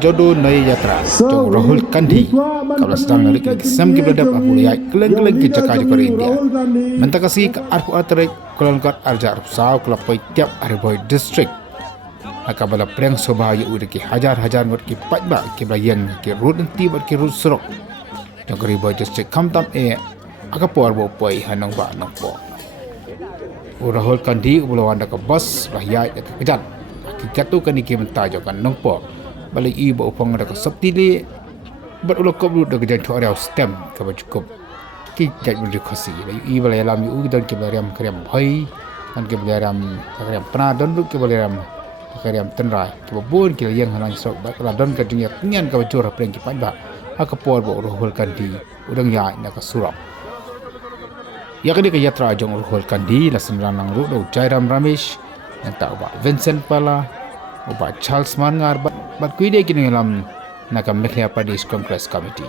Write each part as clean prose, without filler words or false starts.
jodoh naya yatra jong Rahul Gandhi kalau sedang narik kisam ke beladap apuliyai keleng-keleng ke Jakarta ke India mentakasi ke arhu atarik kelengkat arja arab saw kelapai tiap Ariboy district akabala preng sobaya udah ke hajar-hajar buat ke pajba ke belayan ke road nanti buat ke road serok jong Ariboy district kamtam akapor bo poi hanong ba nong po Rahul Gandhi ubulawan ke bus lahiyai ke kejan kikatu kan iki mentajo kan nong po balik ibu upang ada keseptili berulang kau dah kerja tu ada stem kau cukup kita boleh kasih ibu balai alam ibu dan kita boleh kerjam hai dan kita boleh kerjam pernah dan kita boleh kerjam tenrai kita pun kita yang halang sok kalau dan kerjanya penyan kau jurah pergi pada aku por bawa Rahul Gandhi udang ya nak surau ya kini ke yatra jong Rahul Gandhi lasan ranang ru do Jairam Ramesh yang tak ubah Vincent Pala ubah Charles Mangar bat kuide kini dalam nakam Madhya Pradesh Congress Committee.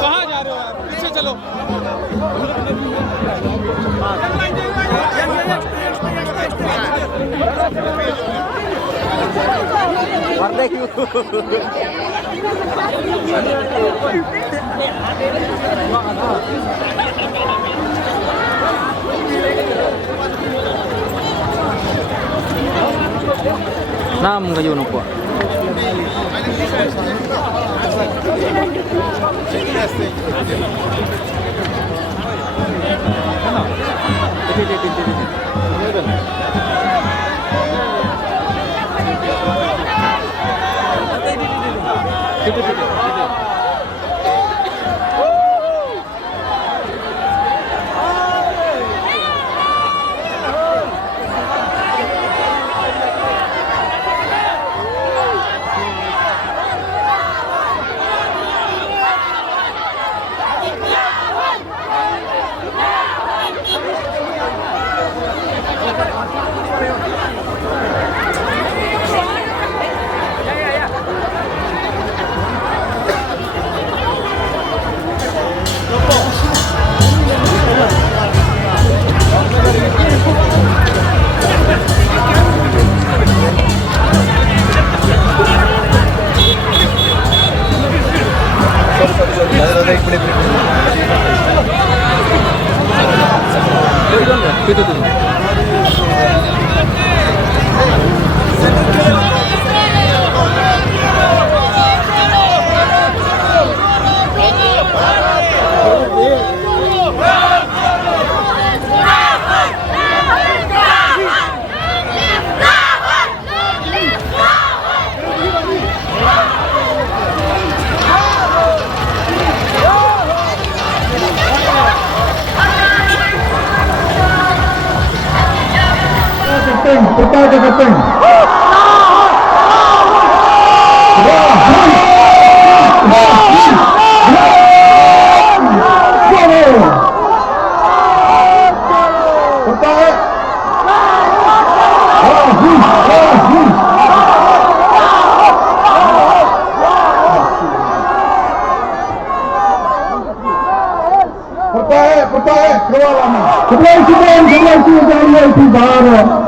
कहाँ जा रहे हो यार पीछे चलो Nam kayo na po. Sebagai kapten. Pertahe, keluar lama. Sebelah sini, jangan baru.